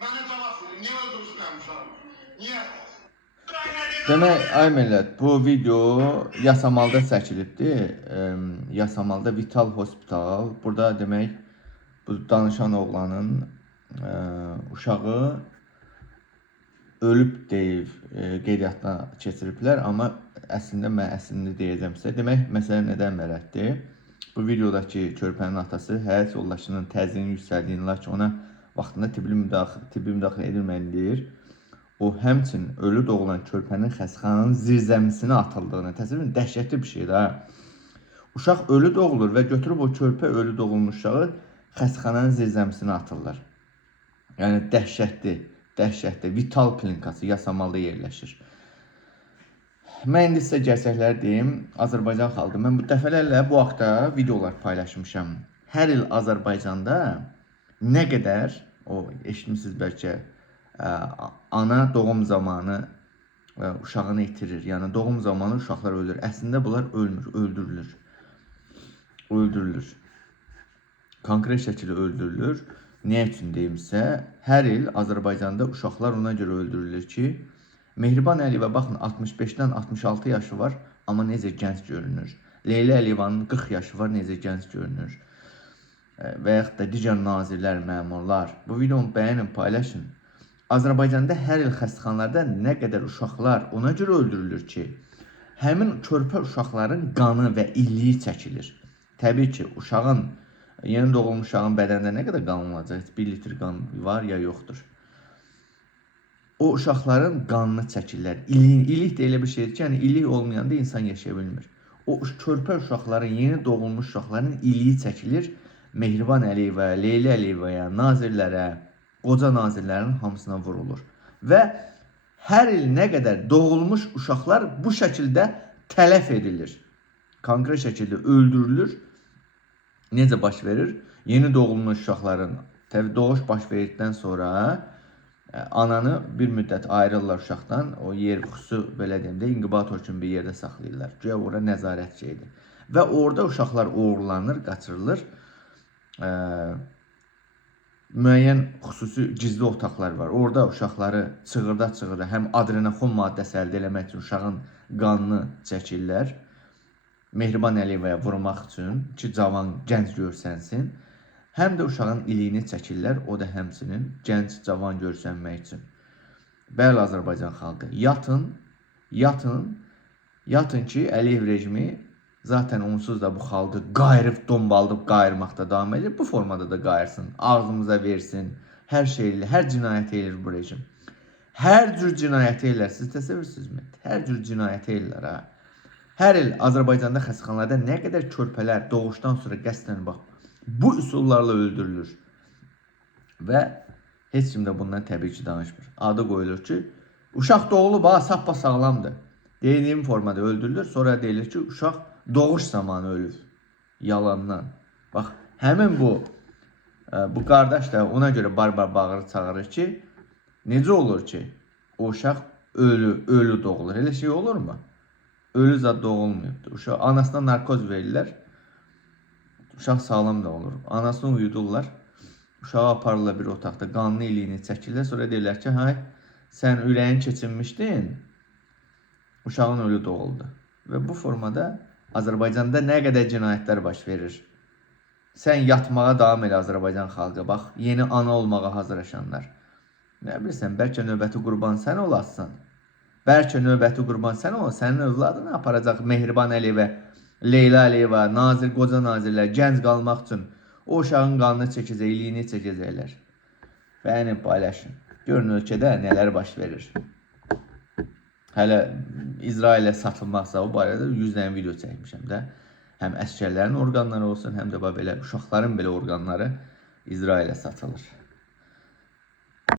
Mənə cavab verin, niyə öldürürsən uşağı? Niyə? Demək, ay millət, bu video Yasamalda çəkilibdir. Yasamalda Vital Hospital. Burada demək, bu danışan oğlanın uşağı ölüb deyib qeydiyyatına keçiriblər, amma əslində mən əslində deyəcəmsə, demək, məsələ nədən mərətdir? Bu videodakı körpənin atası həyat yoldaşının təzyiqini yüksəldiyini, lakin ona vaxtında tibbi müdaxilə edilməyini deyir. O həmçinin ölü doğulan körpənin xəstəxananın zirzəmisinə atıldığını təsəvvür edin, dəhşətli bir şeydir ha. Uşaq ölü doğulur və götürüb o körpə ölü doğulmuş uşağı xəstəxananın zirzəmisinə atırlar. Yəni dəhşətli, Vital klinikası Yasamalda yerləşir. Mən indi sizə gerçəkləri deyim, Azərbaycan xalqı. Mən bu dəfələrlə bu haqda videolar paylaşmışam. Hər il Azərbaycanda nə qədər, eşitmişsiniz bəlkə, ana doğum zamanı uşağını itirir. Yəni doğum zamanı uşaqlar ölür. Əslində bunlar ölmür, öldürülür. Konkret şəkildə öldürülür. Niyə üçün deyimsə, hər il Azərbaycanda uşaqlar ona görə öldürülür ki, Mehriban Əliyevə baxın, 65-dən 66 yaşı var, amma necə gənc görünür. Leyla Əliyevanın 40 yaşı var, necə gənc görünür. Və yaxud da digər nazirlər, məmurlar. Bu videonu bəyənin, paylaşın. Azərbaycanda hər il xəstəxanalarda nə qədər uşaqlar ona görə öldürülür ki, həmin körpə uşaqların qanı və illiyi çəkilir. Təbii ki, yeni doğulmuş uşağın bədəndə nə qədər qan olacaq? 1 litr qan var ya yoxdur. O uşaqların qanını çəkirlər. İlik də elə bir şeydir ki, yəni ilik olmayanda insan yaşaya bilmir. O körpə uşaqların, yeni doğulmuş uşaqların iliyi çəkilir. Mehriban Əliyevə, Leyla Əliyevəyə, nazirlərə, qoca nazirlərin hamısına vurulur. Və hər il nə qədər doğulmuş uşaqlar bu şəkildə tələf edilir. Konkret şəkildə öldürülür. Necə baş verir? Yeni doğulmuş uşaqların doğuş baş verdikdən sonra ananı bir müddət ayrılırlar uşaqdan. O yer xüsusi, belə deyim də, inkubator kimi bir yerdə saxlayırlar. Güya ora nəzarətçidir. Və orada uşaqlar uğurlanır, qaçırılır. Müəyyən xüsusi gizli otaqlar var. Orada uşaqları çığırda həm adrenalin maddəsi əldə eləmək üçün uşağın qanını çəkirlər. Mehriban Əliyevəyə vurmaq üçün ki, cavan, gənc görsənsin. Həm də uşağın iliyini çəkirlər, o da həmçinin gənc, cavan görsənmək üçün. Bəli, Azərbaycan xalqı, yatın ki, Əliyev rejimi zaten onsuz da bu xalqı qayırıb, dombaldıb, qayırmaqda davam edir. Bu formada da qayırsın, ağzımıza versin, hər şeylə, hər cinayət edir bu rejim. Hər cür cinayət edirlər, siz təsəvvürsünüzmü? Hər cür cinayət edirlər ha. Hər il Azərbaycanda xəstəxanalarda nə qədər körpələr doğuşdan sonra qəsdən bax, bu üsullarla öldürülür. Və heç kim də bundan təbii ki danışmır. Adı qoyulur ki, uşaq doğulub, sappa sağlamdır. Deyildiğim formada öldürülür. Sonra deyilir ki, uşaq doğuş zamanı ölür. Yalandan. Bax, həmin bu qardaş da ona görə barbar bağırır, çağırır ki, necə olur ki, o uşaq ölü doğulur. Elə şey olur mu? Ölü zad doğulmuyubdur. Uşaq, anasına narkoz verirlər. Uşaq sağlam da olur. Anasını uyudurlar. Uşağı aparırlar bir otaqda. Qanlı iliyini çəkirlər. Sonra deyirlər ki, hay, sən ürəyin keçinmişdin. Uşağın ölü doğuldu. Və bu formada Azərbaycanda nə qədər cinayətlər baş verir. Sən yatmağa davam elə Azərbaycan xalqı. Bax, yeni ana olmağa hazırlaşanlar. Nə bilirsən, bəlkə növbəti qurban sən olasın. Bəlkə növbəti qurban sən olasın. Sənin övladını aparacaq Mehriban Əliyevə, Leyla Əliyevə, qoca nazirlər, gənc qalmaq üçün o uşağın qanını çəkəcək, iliyini çəkəcəklər. Bəyənin, paylaşın. Görün ölkədə nələr baş verir. Hələ İsrailə satılmaqsa o barədə 100 dənə video çəkmişəm də. Həm əsgərlərin orqanları olsun, həm də belə uşaqların belə orqanları İsrailə satılır.